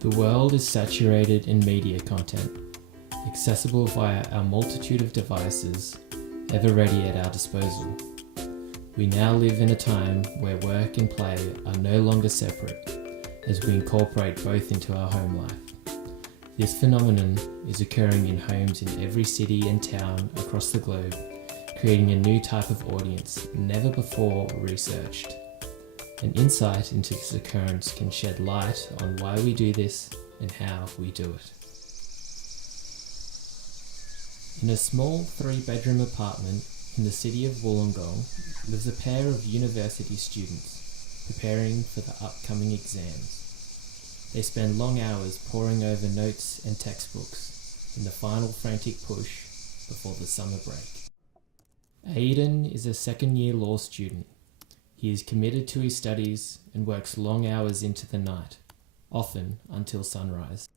The world is saturated in media content, accessible via our multitude of devices, ever ready at our disposal. We now live in a time where work and play are no longer separate, as we incorporate both into our home life. This phenomenon is occurring in homes in every city and town across the globe, creating a new type of audience never before researched. An insight into this occurrence can shed light on why we do this and how we do it. In a small 3-bedroom apartment in the city of Wollongong lives a pair of university students preparing for the upcoming exams. They spend long hours poring over notes and textbooks in the final frantic push before the summer break. Aidan is a second-year law student. He is committed to his studies and works long hours into the night, often until sunrise.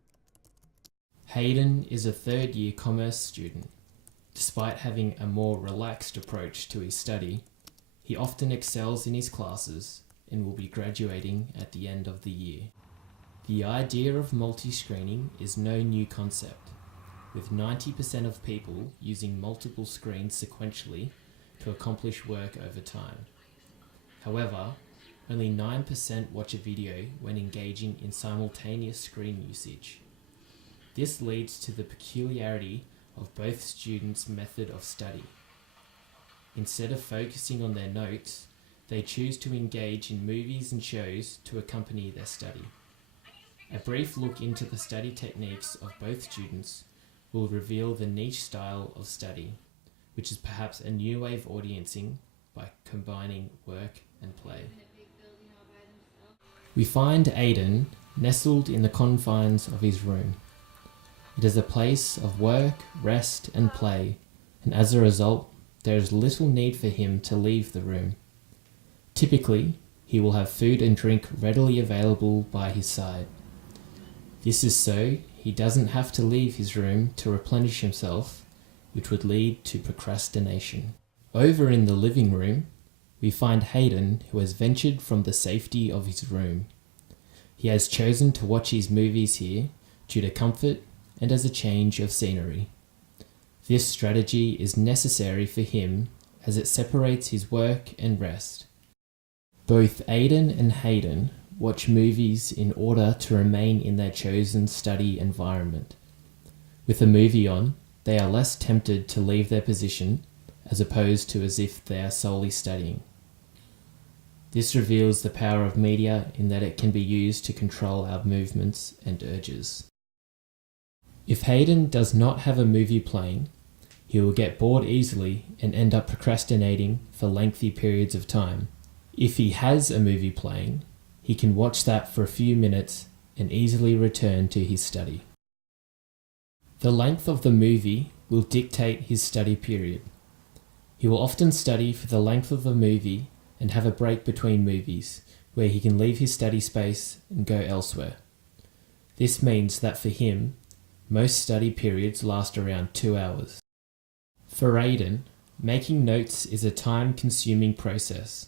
Hayden is a third-year commerce student. Despite having a more relaxed approach to his study, he often excels in his classes and will be graduating at the end of the year. The idea of multi-screening is no new concept, with 90% of people using multiple screens sequentially to accomplish work over time. However, only 9% watch a video when engaging in simultaneous screen usage. This leads to the peculiarity of both students' method of study. Instead of focusing on their notes, they choose to engage in movies and shows to accompany their study. A brief look into the study techniques of both students will reveal the niche style of study, which is perhaps a new way of audiencing by combining work and play. We find Aidan nestled in the confines of his room. It is a place of work, rest and play, and as a result, there is little need for him to leave the room. Typically, he will have food and drink readily available by his side. This is so he doesn't have to leave his room to replenish himself, which would lead to procrastination. Over in the living room, we find Hayden, who has ventured from the safety of his room. He has chosen to watch his movies here due to comfort and as a change of scenery. This strategy is necessary for him as it separates his work and rest. Both Aidan and Hayden watch movies in order to remain in their chosen study environment. With a movie on, they are less tempted to leave their position as opposed to as if they are solely studying. This reveals the power of media in that it can be used to control our movements and urges. If Hayden does not have a movie playing, he will get bored easily and end up procrastinating for lengthy periods of time. If he has a movie playing, he can watch that for a few minutes and easily return to his study. The length of the movie will dictate his study period. He will often study for the length of the movie and have a break between movies, where he can leave his study space and go elsewhere. This means that for him, most study periods last around 2 hours. For Aidan, making notes is a time-consuming process.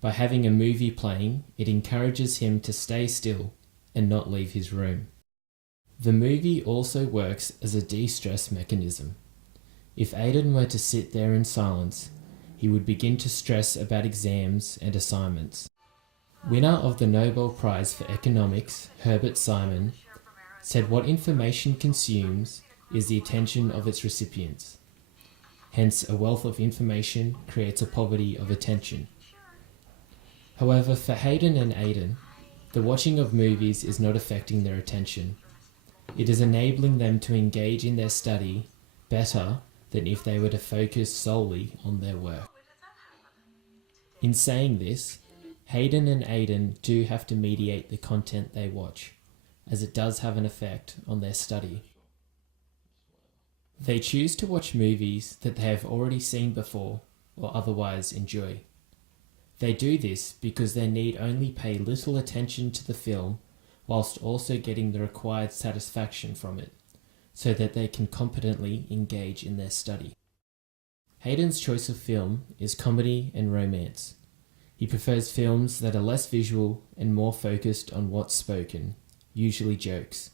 By having a movie playing, it encourages him to stay still and not leave his room. The movie also works as a de-stress mechanism. If Aidan were to sit there in silence, he would begin to stress about exams and assignments. Winner of the Nobel Prize for Economics, Herbert Simon, said what information consumes is the attention of its recipients. Hence, a wealth of information creates a poverty of attention. However, for Hayden and Aidan, the watching of movies is not affecting their attention. It is enabling them to engage in their study better than if they were to focus solely on their work. In saying this, Hayden and Aidan do have to mediate the content they watch, as it does have an effect on their study. They choose to watch movies that they have already seen before or otherwise enjoy. They do this because they need only pay little attention to the film whilst also getting the required satisfaction from it, so that they can competently engage in their study. Hayden's choice of film is comedy and romance. He prefers films that are less visual and more focused on what's spoken, usually jokes.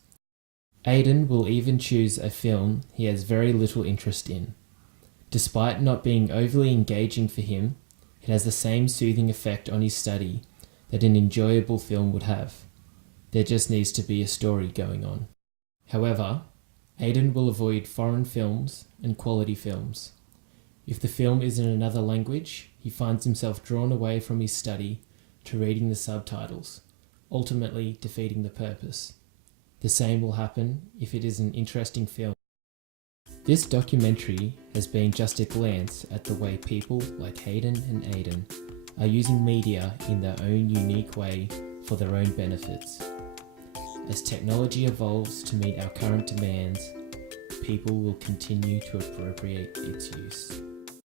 Aidan will even choose a film he has very little interest in. Despite not being overly engaging for him, it has the same soothing effect on his study that an enjoyable film would have. There just needs to be a story going on. However, Aidan will avoid foreign films and quality films. If the film is in another language, he finds himself drawn away from his study to reading the subtitles, ultimately defeating the purpose. The same will happen if it is an interesting film. This documentary has been just a glance at the way people like Hayden and Aidan are using media in their own unique way for their own benefits. As technology evolves to meet our current demands, people will continue to appropriate its use.